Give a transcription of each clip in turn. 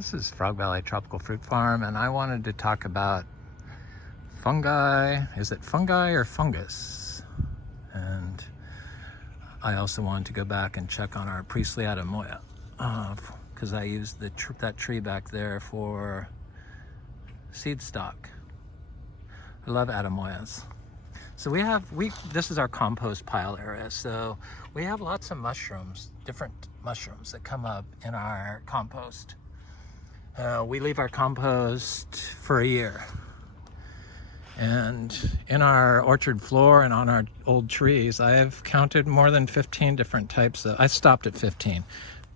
This is Frog Valley Tropical Fruit Farm, and I wanted to talk about fungi. Is it fungi or fungus? And I also wanted to go back and check on our Priestley Adamoya, because I used that tree back there for seed stock. I love Adamoyas. So this is our compost pile area. So we have lots of mushrooms, different mushrooms that come up in our compost. We leave our compost for a year. And in our orchard floor and on our old trees, I have counted more than 15 different types of, I stopped at 15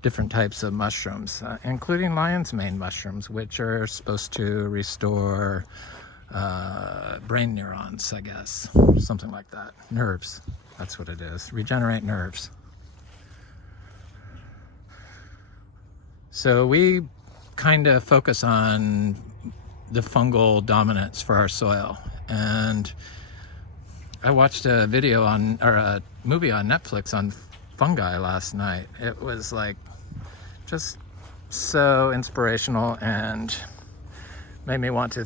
different types of mushrooms, including lion's mane mushrooms, which are supposed to restore brain neurons, I guess, something like that. Nerves, that's what it is. Regenerate nerves. So we kind of focus on the fungal dominance for our soil. And I watched a movie on Netflix on fungi last night. It was like just so inspirational and made me want to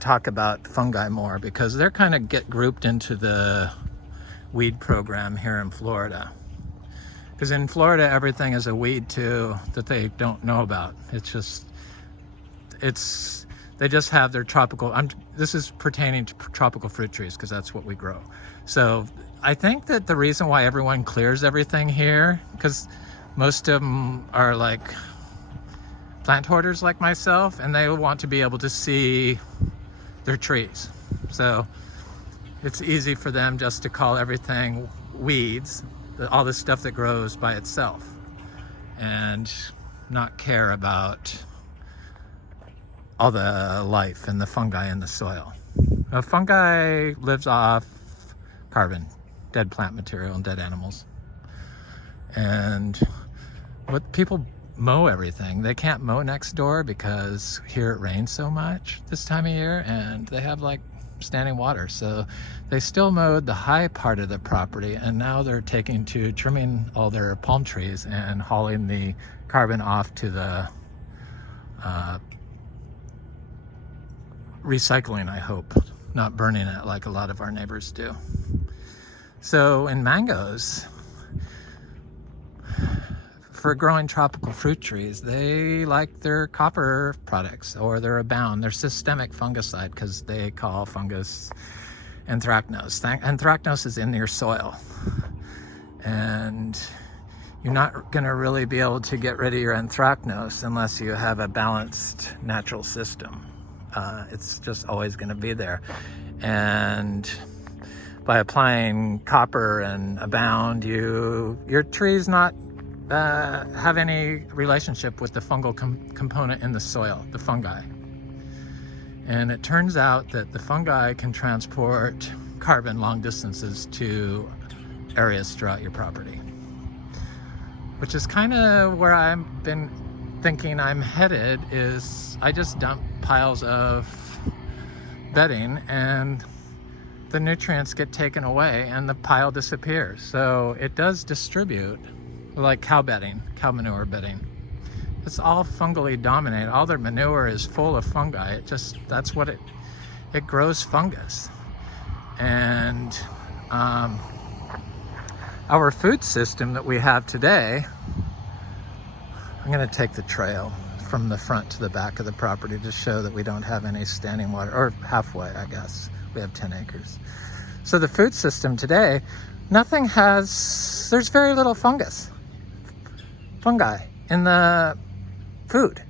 talk about fungi more, because they're kind of get grouped into the weed program here in Florida. Because in Florida, everything is a weed too that they don't know about. They just have their tropical, this is pertaining to tropical fruit trees because that's what we grow. So I think that the reason why everyone clears everything here, because most of them are like plant hoarders like myself, and they want to be able to see their trees. So it's easy for them just to call everything weeds, all the stuff that grows by itself, and not care about all the life and the fungi in the soil. A fungi lives off carbon, dead plant material and dead animals. And what people mow everything. They can't mow next door because here it rains so much this time of year, and they have like standing water. So they still mowed the high part of the property, and now they're taking to trimming all their palm trees and hauling the carbon off to the recycling, I hope, not burning it like a lot of our neighbors do. So in mangoes, for growing tropical fruit trees, they like their copper products, or their Abound, their systemic fungicide, because they call fungus anthracnose. Anthracnose is in your soil, and you're not going to really be able to get rid of your anthracnose unless you have a balanced natural system. It's just always going to be there. And by applying copper and Abound, your tree's not have any relationship with the fungal component in the soil, the fungi. And it turns out that the fungi can transport carbon long distances to areas throughout your property, which is kind of where I've been thinking I'm headed. Is I just dump piles of bedding and the nutrients get taken away and the pile disappears. So it does distribute, like cow manure bedding. It's all fungally dominated. All their manure is full of fungi. That's what it grows fungus. And our food system that we have today, I'm going to take the trail from the front to the back of the property to show that we don't have any standing water, or halfway, I guess. We have 10 acres. So the food system today, there's very little fungi in the food.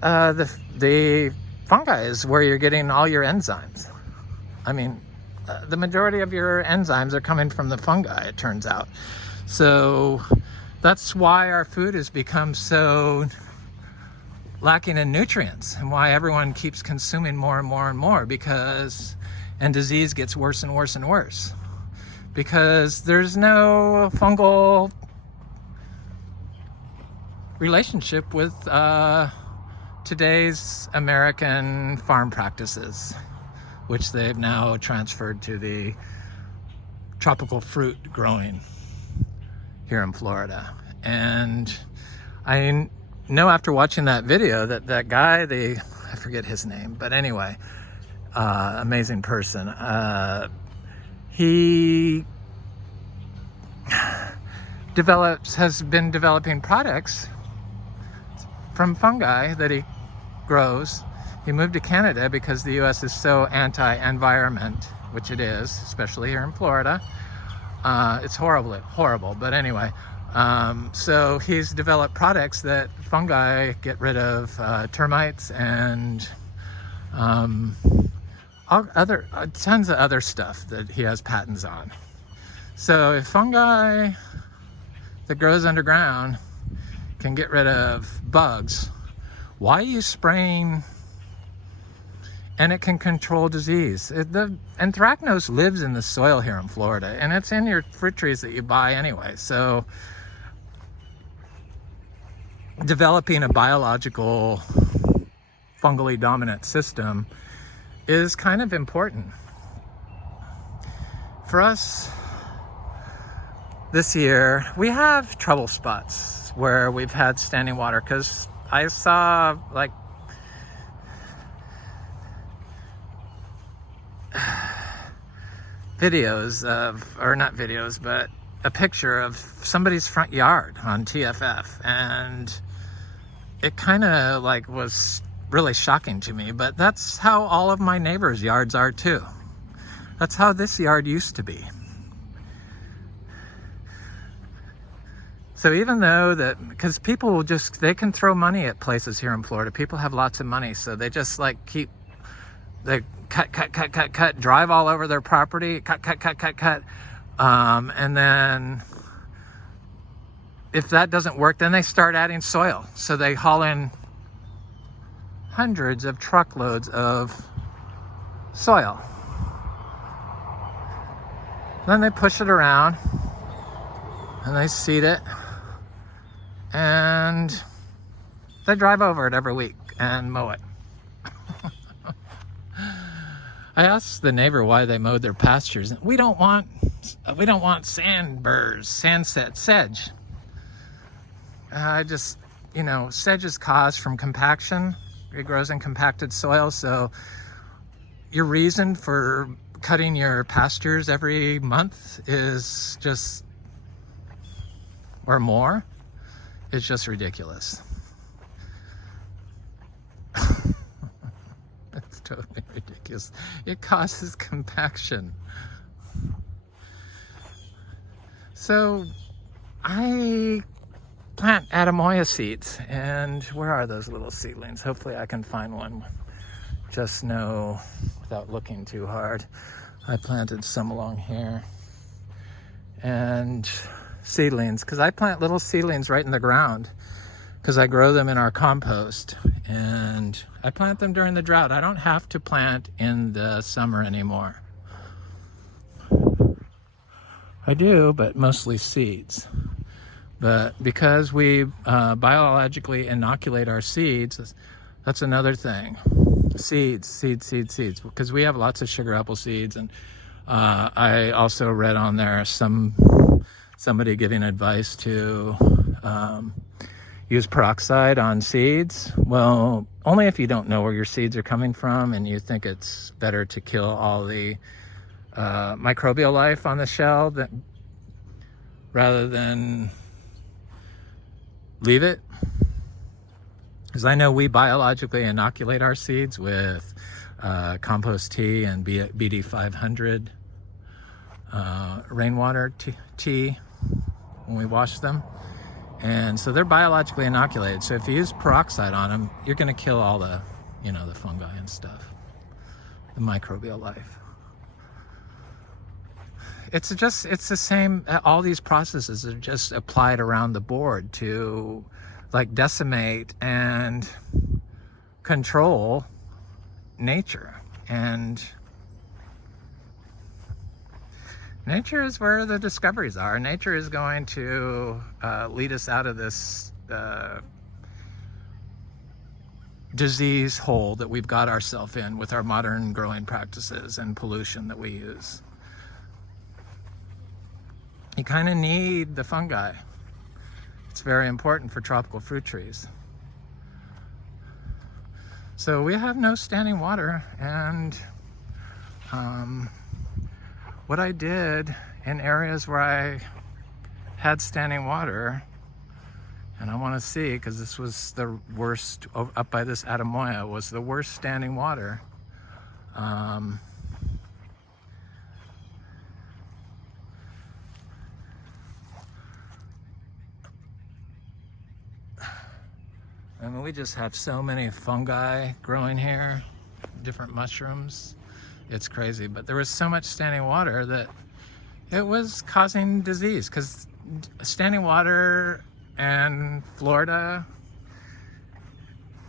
The fungi is where you're getting all your enzymes. I mean, the majority of your enzymes are coming from the fungi, it turns out. So that's why our food has become so lacking in nutrients, and why everyone keeps consuming more and more and more, and disease gets worse and worse and worse, because there's no fungal relationship with today's American farm practices, which they've now transferred to the tropical fruit growing here in Florida. And I know after watching that video that guy, I forget his name, but anyway, amazing person. He has been developing products from fungi that he grows. He moved to Canada because the US is so anti-environment, which it is, especially here in Florida. It's horrible, but anyway. So he's developed products that fungi get rid of termites and tons of other stuff that he has patents on. So if fungi that grows underground can get rid of bugs, why are you spraying? And it can control disease. The anthracnose lives in the soil here in Florida, and it's in your fruit trees that you buy anyway. So developing a biological fungally dominant system is kind of important. For us this year, we have trouble spots where we've had standing water, because I saw like videos of, or not videos, but a picture of somebody's front yard on TFF, and it kind of like was really shocking to me. But that's how all of my neighbors' yards are too. That's how this yard used to be. So even though that, because people will just, they can throw money at places here in Florida. People have lots of money, so they just like they cut, drive all over their property, cut. And then if that doesn't work, then they start adding soil. So they haul in hundreds of truckloads of soil. Then they push it around and they seed it, and they drive over it every week and mow it. I asked the neighbor why they mowed their pastures. We don't want sandburrs, sedge. Sedge is caused from compaction. It grows in compacted soil. So your reason for cutting your pastures every month is just, or more, is just ridiculous. It's totally ridiculous. It causes compaction. So I plant Adamoya seeds, and where are those little seedlings? Hopefully I can find one. Just know, without looking too hard, I planted some along here. And seedlings, because I plant little seedlings right in the ground, because I grow them in our compost, and I plant them during the drought. I don't have to plant in the summer anymore. I do, but mostly seeds. But because we biologically inoculate our seeds, that's another thing. Seeds, because we have lots of sugar apple seeds. And I also read on there somebody giving advice to use peroxide on seeds. Well, only if you don't know where your seeds are coming from and you think it's better to kill all the microbial life on the shell rather than leave it. Because I know we biologically inoculate our seeds with compost tea and BD 500 rainwater tea when we wash them. And so they're biologically inoculated. So if you use peroxide on them, you're going to kill all the, the fungi and stuff, the microbial life. It's the same. All these processes are just applied around the board to like decimate and control nature. And nature is where the discoveries are. Nature is going to lead us out of this disease hole that we've got ourselves in with our modern growing practices and pollution that we use. You kind of need the fungi. It's very important for tropical fruit trees. So we have no standing water, and what I did in areas where I had standing water, and I want to see, because this was the worst, up by this Adamoya was the worst standing water. I mean, we just have so many fungi growing here, different mushrooms. It's crazy, but there was so much standing water that it was causing disease, because standing water in Florida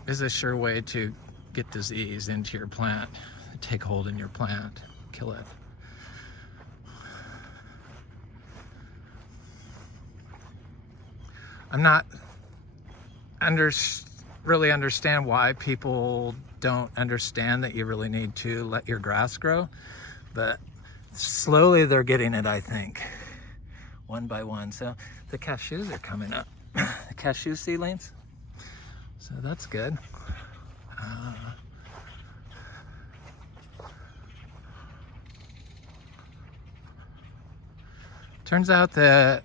is a sure way to get disease into your plant, take hold in your plant, kill it. I'm not really understand why people don't understand that you really need to let your grass grow, but slowly they're getting it, I think, one by one. So the cashews are coming up, the cashew seedlings, so that's good. Turns out that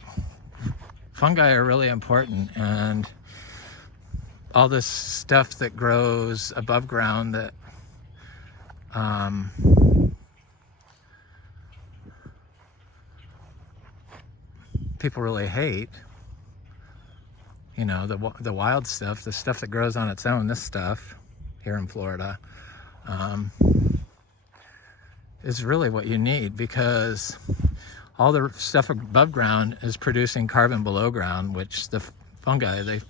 fungi are really important, and all this stuff that grows above ground that people really hate, you know, the wild stuff, the stuff that grows on its own, this stuff here in Florida, is really what you need, because all the stuff above ground is producing carbon below ground, which the fungi, they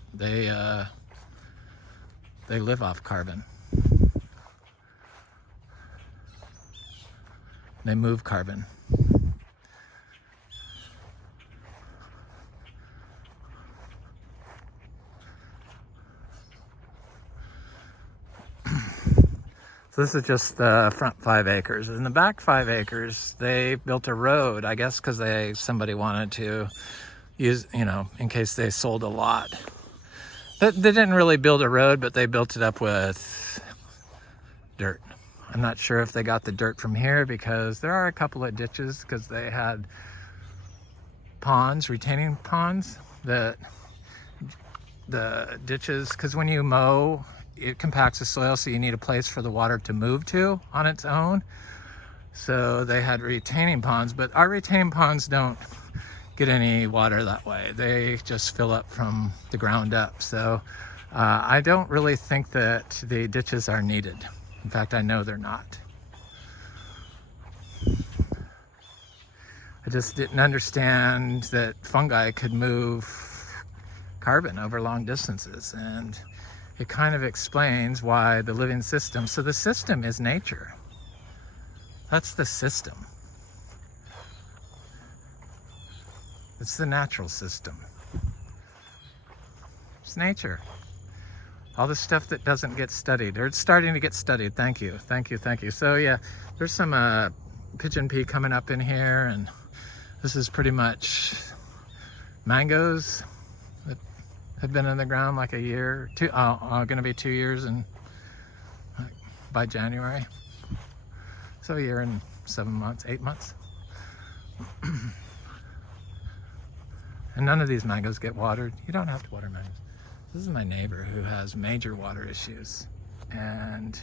live off carbon. They move carbon. So this is just the front 5 acres. In the back 5 acres, they built a road, I guess because somebody wanted to use, you know, in case they sold a lot. They didn't really build a road, but they built it up with dirt. I'm not sure if they got the dirt from here, because there are a couple of ditches, because they had ponds, retaining ponds, that the ditches, because when you mow, it compacts the soil, so you need a place for the water to move to on its own. So they had retaining ponds, but our retaining ponds don't get any water that way. They just fill up from the ground up. So I don't really think that the ditches are needed. In fact, I know they're not. I just didn't understand that fungi could move carbon over long distances, and it kind of explains why the living system, so the system is nature. That's the system. It's the natural system. It's nature. All the stuff that doesn't get studied, or it's starting to get studied. Thank you, thank you, thank you. So yeah, there's some pigeon pea coming up in here, and this is pretty much mangoes that have been in the ground like a year, gonna be 2 years by January. So a year and 7 months, 8 months. And none of these mangoes get watered. You don't have to water mangoes. This is my neighbor who has major water issues, and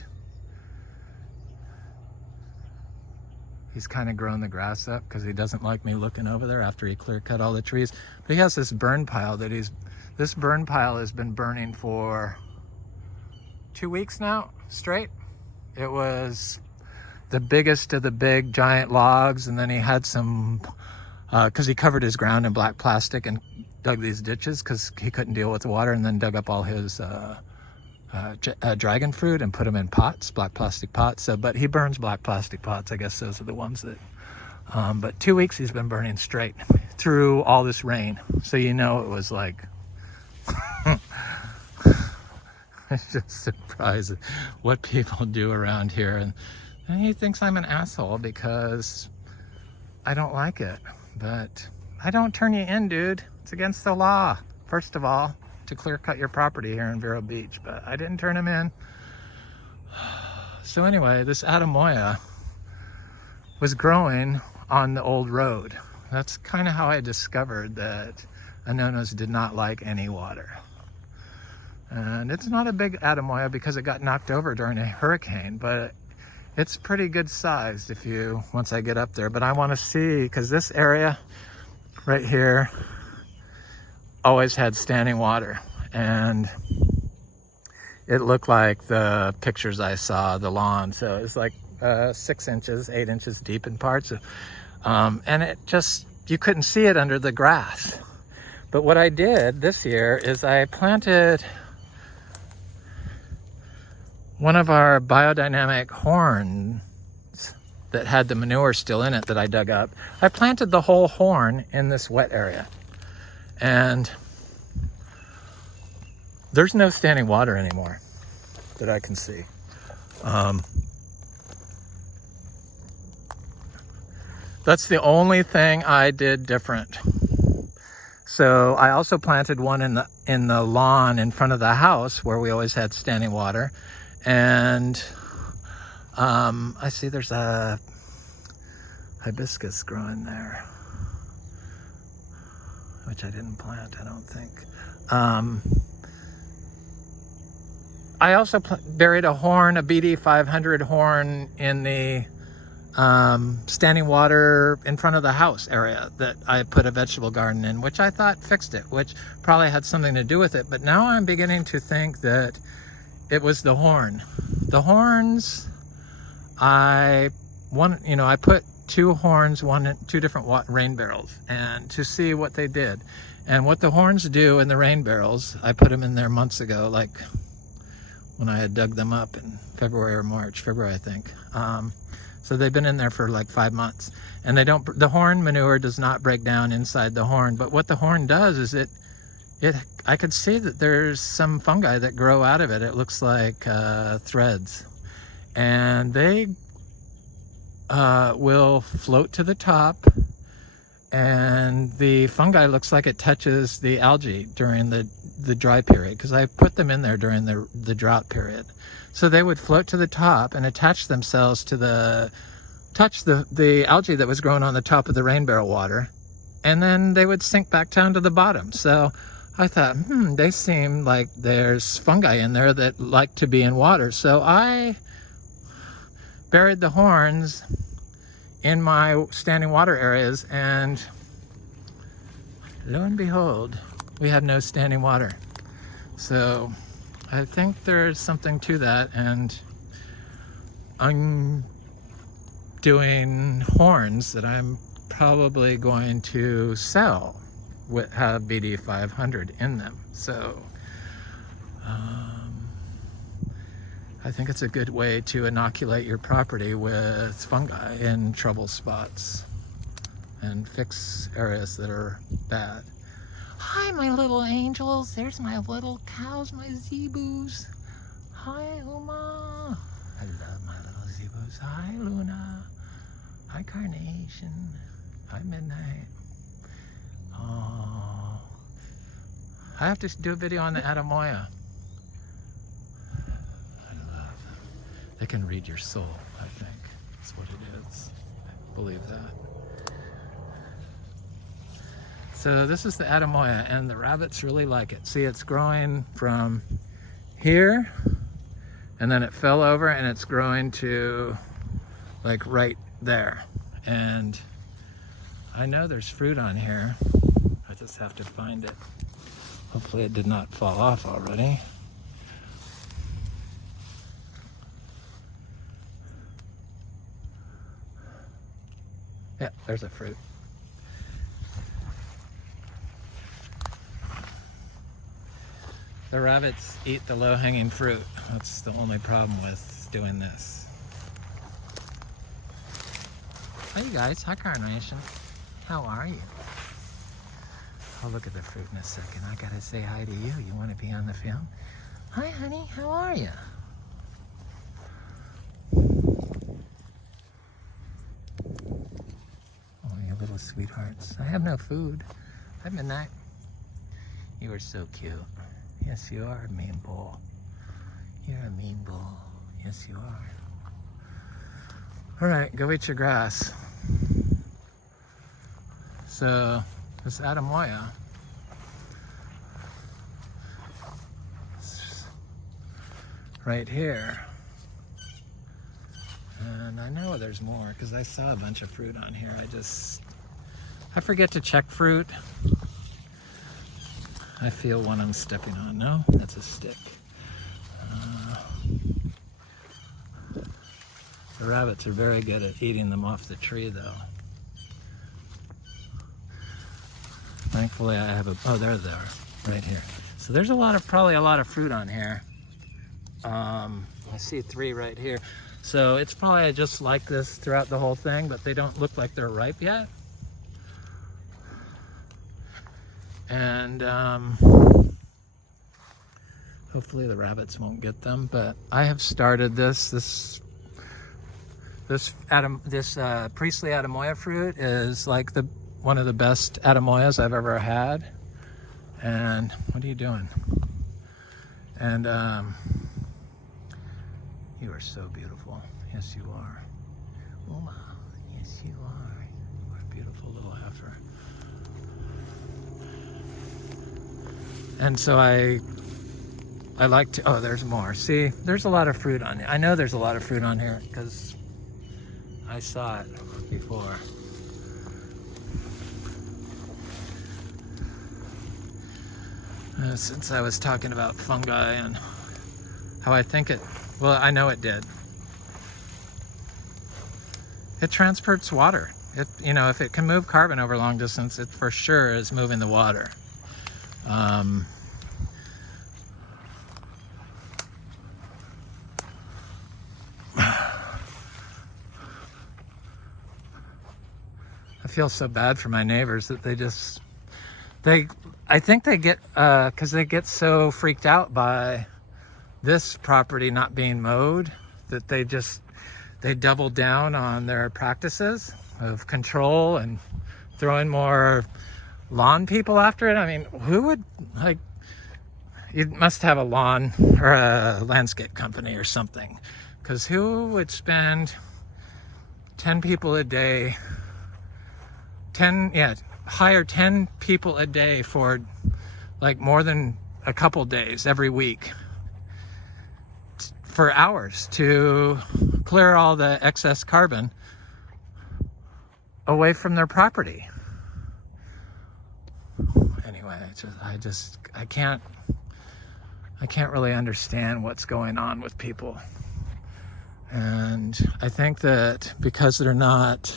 he's kind of grown the grass up because he doesn't like me looking over there after he clear cut all the trees. But he has this burn pile that this burn pile has been burning for 2 weeks now straight. It was the biggest of the big giant logs, and then he had some, because he covered his ground in black plastic and dug these ditches because he couldn't deal with the water, and then dug up all his dragon fruit and put them in pots, black plastic pots. So, but he burns black plastic pots. I guess those are the ones that, but 2 weeks he's been burning straight through all this rain. So you know it was like, I'm just surprised at what people do around here. And he thinks I'm an asshole because I don't like it. But I don't turn you in, dude. It's against the law. first of all, to clear cut your property here in Vero Beach, but I didn't turn them in. So anyway, this Adamoya was growing on the old road. That's kind of how I discovered that Anonos did not like any water. And it's not a big Adamoya because it got knocked over during a hurricane, but it's pretty good sized once I get up there. But I want to see, because this area right here always had standing water, and it looked like the pictures I saw, the lawn. So it's like 6 inches, 8 inches deep in parts. And it just, you couldn't see it under the grass. But what I did this year is I planted one of our biodynamic horns that had the manure still in it that I dug up. I planted the whole horn in this wet area. And there's no standing water anymore that I can see. That's the only thing I did different. So I also planted one in the lawn in front of the house where we always had standing water. And I see there's a hibiscus growing there, which I didn't plant, I don't think. I also buried a horn, a BD 500 horn in the standing water in front of the house area that I put a vegetable garden in, which I thought fixed it, which probably had something to do with it. But now I'm beginning to think that it was the horn. The horns, I put 2 horns, two different rain barrels, and to see what they did. And what the horns do in the rain barrels, I put them in there months ago, like when I had dug them up in February, I think. So they've been in there for like 5 months, and the horn manure does not break down inside the horn. But what the horn does is I could see that there's some fungi that grow out of it. It looks like threads, and they will float to the top, and the fungi looks like it touches the algae during the dry period, because I put them in there during the drought period. So they would float to the top and attach themselves to touch the algae that was growing on the top of the rain barrel water, and then they would sink back down to the bottom. So I thought, they seem like there's fungi in there that like to be in water. So I buried the horns in my standing water areas, and lo and behold, we have no standing water. So I think there's something to that, and I'm doing horns that I'm probably going to sell have BD 500 in them. So I think it's a good way to inoculate your property with fungi in trouble spots and fix areas that are bad. Hi, my little angels. There's my little cows, my zebus. Hi, Uma. I love my little zebus. Hi, Luna. Hi, Carnation. Hi, Midnight. Oh, I have to do a video on the Adamoya. I love them. They can read your soul, I think. That's what it is. I believe that. So this is the Adamoya, and the rabbits really like it. See, it's growing from here, and then it fell over, and it's growing to like right there. And I know there's fruit on here. I just have to find it. Hopefully it did not fall off already. Yeah, there's a fruit. The rabbits eat the low-hanging fruit. That's the only problem with doing this. Hi, you guys. Hi, Carnation. How are you? I'll look at the fruit in a second. I gotta say hi to you. You want to be on the film? Hi, honey. How are you? Oh, you little sweethearts. I have no food. Hi, Midnight. You are so cute. Yes, you are a mean bull. You're a mean bull. Yes, you are. All right, go eat your grass. So, this Adamoya, right here. And I know there's more because I saw a bunch of fruit on here. I forget to check fruit. I feel one I'm stepping on. No, that's a stick. The rabbits are very good at eating them off the tree though. Thankfully I have oh, there they are, right here. So there's probably a lot of fruit on here. I see 3 right here. So it's probably just like this throughout the whole thing, but they don't look like they're ripe yet. And hopefully the rabbits won't get them, but I have started this Priestley Adamoya fruit is like one of the best Adamoyas I've ever had. And what are you doing? And you are so beautiful. Yes, you are. Uma, yes, you are. You are a beautiful little heifer. And so I like to, oh, there's more. See, there's a lot of fruit on here. I know there's a lot of fruit on here because I saw it before. Since I was talking about fungi and how I think it, well, I know it did. It transports water. You know, if it can move carbon over long distance, it for sure is moving the water. I feel so bad for my neighbors that I think they get, because they get so freaked out by this property not being mowed, that they double down on their practices of control and throwing more lawn people after it. I mean, who would, like, you must have a lawn or a landscape company or something, because who would spend 10 people a day, hire 10 people a day for like more than a couple days every week for hours to clear all the excess carbon away from their property. Anyway, I can't really understand what's going on with people. And I think that because they're not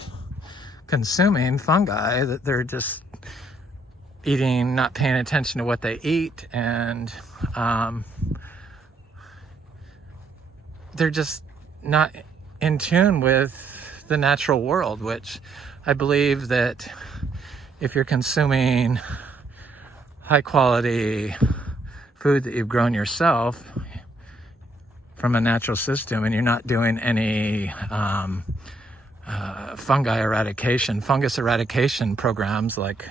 consuming fungi, that they're just eating, not paying attention to what they eat, and they're just not in tune with the natural world, which I believe that if you're consuming high quality food that you've grown yourself from a natural system, and you're not doing any fungus eradication programs like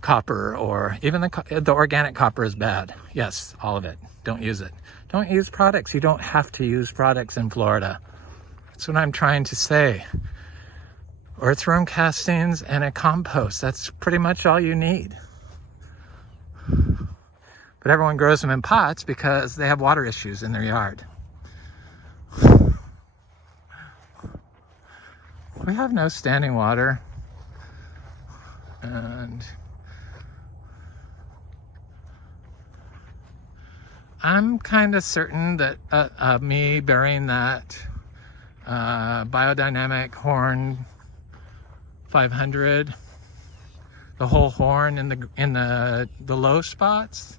copper, or even the organic copper is bad. Yes, all of it. Don't use it. Don't use products. You don't have to use products in Florida. That's what I'm trying to say. Earthworm castings and a compost. That's pretty much all you need. But everyone grows them in pots because they have water issues in their yard. We have no standing water, and I'm kind of certain that me burying that Biodynamic horn 500, the whole horn in the low spots,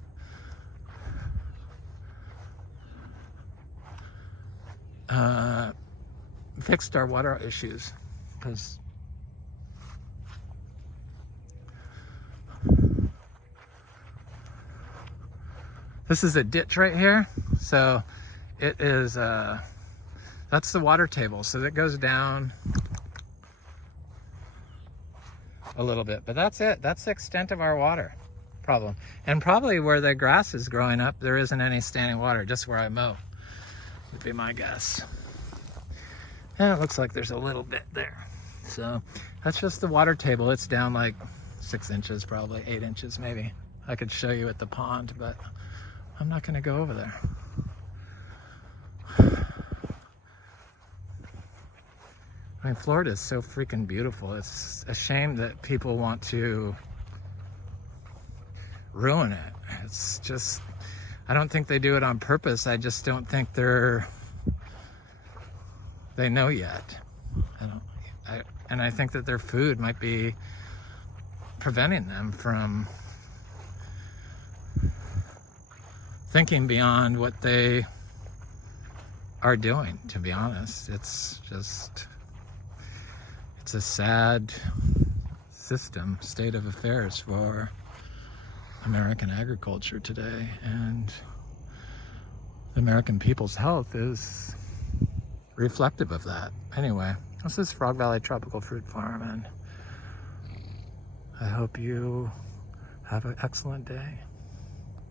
fixed our water issues. Because this is a ditch right here, so it is that's the water table, so that goes down a little bit, but that's it. That's the extent of our water. problem. And probably where the grass is growing up, there isn't any standing water, just where I mow, would be my guess. And it looks like there's a little bit there. So that's just the water table. It's down like 6 inches, probably 8 inches maybe. I could show you at the pond, but I'm not gonna go over there. I mean, Florida is so freaking beautiful. It's a shame that people want to ruin it. It's just, I don't think they do it on purpose. I just don't think they know yet. And I think that their food might be preventing them from thinking beyond what they are doing, to be honest. It's a sad state of affairs for American agriculture today, and the American people's health is reflective of that. Anyway, this is Frog Valley Tropical Fruit Farm, and I hope you have an excellent day.